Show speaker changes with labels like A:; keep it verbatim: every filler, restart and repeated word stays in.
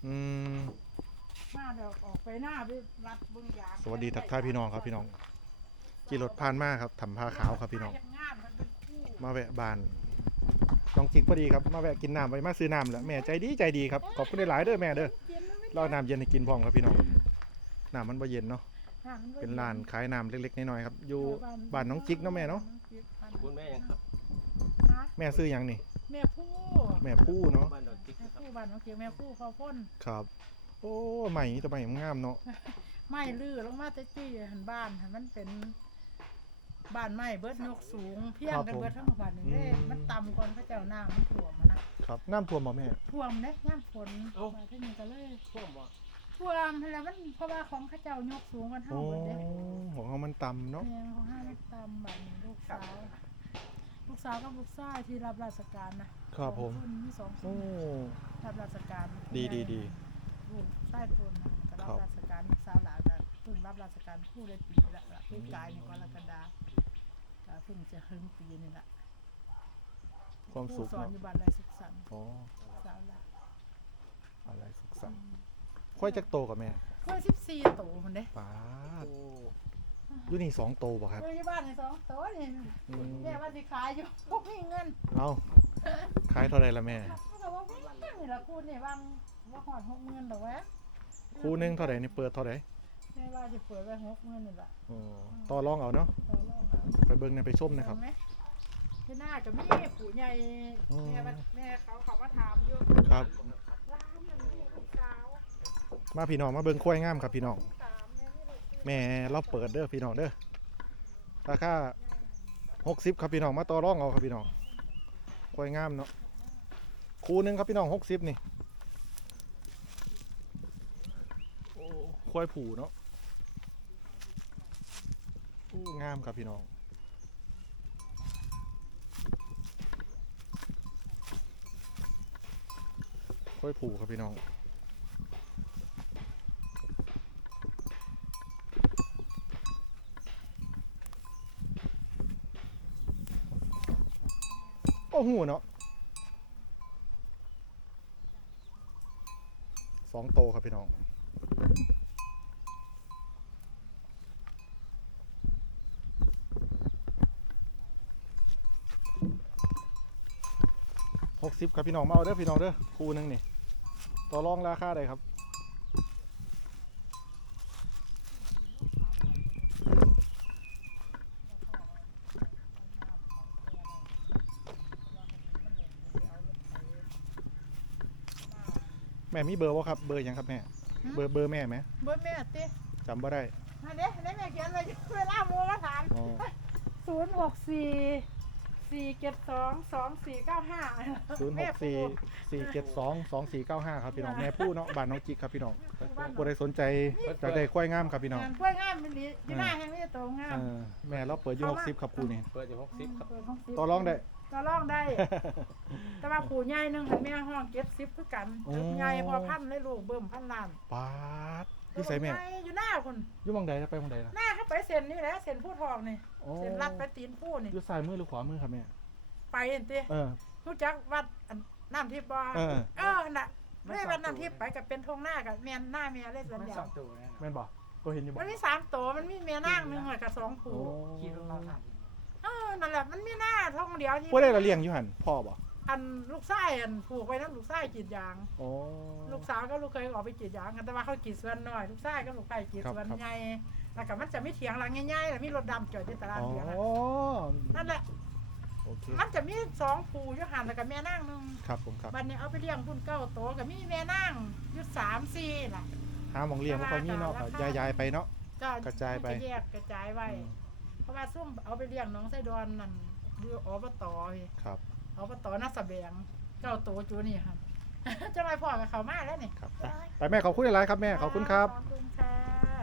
A: อืม
B: มาเดี๋ยวออกไปหน้าไปรัดบึงยาง
A: สวัสดีทักทายพี่น้องครับพี่น้องขี่รถผ่านมาครับทำผ้าขาวครับพี่น้องมาแวะบ้านน้องจิกพอดีครับมาแวะกินน้ำไปมาซื้อน้ำแหละแม่ใจดีใจดีครับขอบคุณหลายเด้อแม่เด้อรอน้ำเย็นให้กินพร้อมครับพี่น้องน้ำมันบ่เย็นเนาะเป็นร้านขายน้ำเล็กๆน้อยๆครับอยู่บ้านน้องจิกเนาะแม่เนาะ
C: คุณแม่ยังครับ
A: แม่ซื้อยังนี่
B: แม่ผู้
A: แม่ผู้เนาะ
C: บ้านดอนจิ๊ก
B: แม่
C: ครับ
B: ผู้บ้านน้องเกียวแม่ผู้พอพ่น
A: ครับโอ้ใหม่แต่ใหม่งามเนาะ
B: ไม้ลื้อลงมาแต่จี้หันบ้านหันมันเป็นบ้านไม้เบิดยกสูงเพียงกันเบิดทั้งบ้านนี่เด้มันต่ำก่อนพระเจ้าน้ำมันท่วมอะนะครับ
A: น้ำท่วมบ่แม่
B: ท่วมเด้ย่ำฝนมาที่นี่ก็เลย
C: ท่วมบ่
B: ท่วมแล้วมันเพราะว่าของพระเจ้ายกสูงกันเท่า
A: โอ้
B: หมดเด้
A: ของเขามันต่ำเนาะ
B: แม่ของห้ามันต่ำแบบนี้ลูกสาวลูกสาวกับลูกชายที่รับราชการนะครับ
A: ผม
B: สองคนมีสองค
A: โอ้
B: นรับราชการ
A: ดีดีดี
B: ลูกชายคนนะก็รับ
A: ครับ
B: ราชการลูกสาวหลานก็เพิ่งรับราชการผู้ได้ปีละละปีกายในกรกฎาก็เพิ่งจะถึงปีนี่แหละ
A: ความสุข
B: ผู้สอน
A: เนาะ
B: อยู่บ้านไรสุขสันต์
A: อ๋อ
B: สาวหลาน
A: อะไรสุขสันต์ค่อยจักโตกับแม่
B: เพื่อสิบสี่โตคนเด้
A: ป้าด
C: โอ้
A: อยู่นี่สองโตบ่ครับ
B: เพื่อที่บ้านในสองโตนี่
A: อืม
B: แม่ว่าสิขายอยู่พวกมีเงิน
A: เอาขายเท่าไรละแม่
B: มันก็ว่ามีเงินนี่ละคูนี่บางว่าหอดหกหมื่นดอกแวะ
A: คู่หนึงเท่าไรนี่เปิดเท่าไร
B: แม่ว่าจะเปิดไว้หกหมื่นนี่ละ
A: อ๋อต่อรองเอาเนาะ
B: ต่อรองเอา
A: ไปเบิ่งในไปชมนะครับ
B: เห็ไหมที่หน้าก็มีผู้ใหญ่
A: อืม
B: แม่ว่าแม่เขาเขามาถามอยู่
A: ครับ
B: ร้านมันมีลูกสาว
A: มาพี่น้องมาเบิ่งควายงามครับพี่น้อง
B: สามแม่นี่ลูกสี่
A: แม่เราเปิดเด้อพี่น้องเด้อราคาหกสิบครับพี่น้องมาต่อรองเอาครับพี่น้องควายงามเนาะคู่หนึงครับพี่น้องหกสิบนี่โอ้ควายผูเนาะโอ้งามครับพี่น้องควายผูครับพี่น้องโอ้โหเนาะสองโตครับพี่น้องหกสิบครับพี่น้องมาเอาเด้อพี่น้องเด้อคู่หนึงนี่ต่อรองราคาได้ครับแม่มีเบอร์วะครับเบอร์หยังครับแม่เบอร์เบอร์แม่ไหม
B: เบิดแม่ติ
A: จำบ่ได้
B: อันนี้อันนี้แม่เขียนไว้อยู่เวลาโมมาถาม
A: อ๋อ
B: ศูนย์หกสี่สี่เจ็ดสองสองสี่เก้าห้า
A: ศูนย์หกสี่สี่เจ็ดสองสองสี่เก้าห้าครับพี่น้องแม่ผู้เนาะบ้านน้องจิกครับพี่น้องผู้ใดสนใจจากได้ควายงามครับพี่น้อง
B: งานกล้วยงามเป็นดีอยู่หน้าแห่งนี้โตงาม
A: เออแม่เราเปิดอยู่หกสิบครับครูนี่
C: เปิดอยู่หกสิบครับ
B: เปิดของสิบ
A: ต่อรองได้
B: ต่อรองได้ แต่ว่าผู้ใหญ่หนึงให้แม่ห้องเก็บสิบคือกัน
A: โอ้
B: ใหญ่พอพันเลยลูกเบิ่มพันล้าน
A: ปาดพี่ใส่แม่
B: ใหญ่อยู่หน้าคุณ
A: อยู่หมองใดจะไปหมองใดล่ะ
B: หน้าเขาไปเซ็นนี่แหละเซ็นผู้ทองนี่
A: โอ้
B: เซ็นรัดไปตีนผู้นี่
A: อยู่ซ้ายมือหรือขวามือครับแม่
B: ไปเห็นติ
A: เออ
B: รู้จักวัดอันน้ำทิพย์บ่
A: เออ
B: เออน่ะเลยวัดน้ำทิพย์ไปกับเป็นทงหน้ากับแม่นหน้าแม่เลยสวนยาง
A: แม่นบ่ตัวเห็นอยู่บ่
B: มันมีสามตัวมันมีแม่นางหนึงแล้วกับสอง
A: โอ้
B: ผู้
C: ขี่รถมาทาง
B: เออนั่นแหละมันมีหน้าท้องเดียวที่
A: ผู้ใดเราเลี้ยงอยู่หั่นพ่อบ่
B: อันลูกชายอันผูกไว้น้ำลูกชายกรีดยาง
A: โอ้
B: ลูกสาวก็ลูกเคยออกไปกรีดยางกันแต่ว่าเขากรีดสวนน้อยลูกชายก็ลูกไปกรีด
A: ครับ
B: สวน
A: ครับ
B: ใหญ่แล้วก็มันจะมีเถียงหลังใหญ่ๆแล้วมีรถดำจอดอยู่ตลาด
A: อ๋อ
B: เถียงอะนั่นแหละ
A: โอเค
B: มันจะมีสองผูอยู่หันแล้วก็แม่นางหนึง
A: ครับผมครับ
B: บัดนี้เอาไปเลี้ยงพุ่นเก้าโตวก็มีแม่นางอยู่สามสี่ล่ะ
A: หาหมองเลี้ยงบ่ค่อยมีเนาะก็ย้ายๆไปเนาะ
B: ก็
A: กระจายไป
B: มันแยกกระจายไว้
A: อืม
B: เพราะว่าซุ่มเอาไปเลี้ยงน้องไส้ดอนนั่นดูอบตเฮ้
A: ครับ
B: อบตน่าสะแบงเก้าโตวจูนี่ครับ จะมาพ่อกับเขามาแล้วนี่
A: ครับไปไปแม่ขอบคุณหลายๆครับแม่ขอบคุณครับ
B: ขอบคุณค่ะ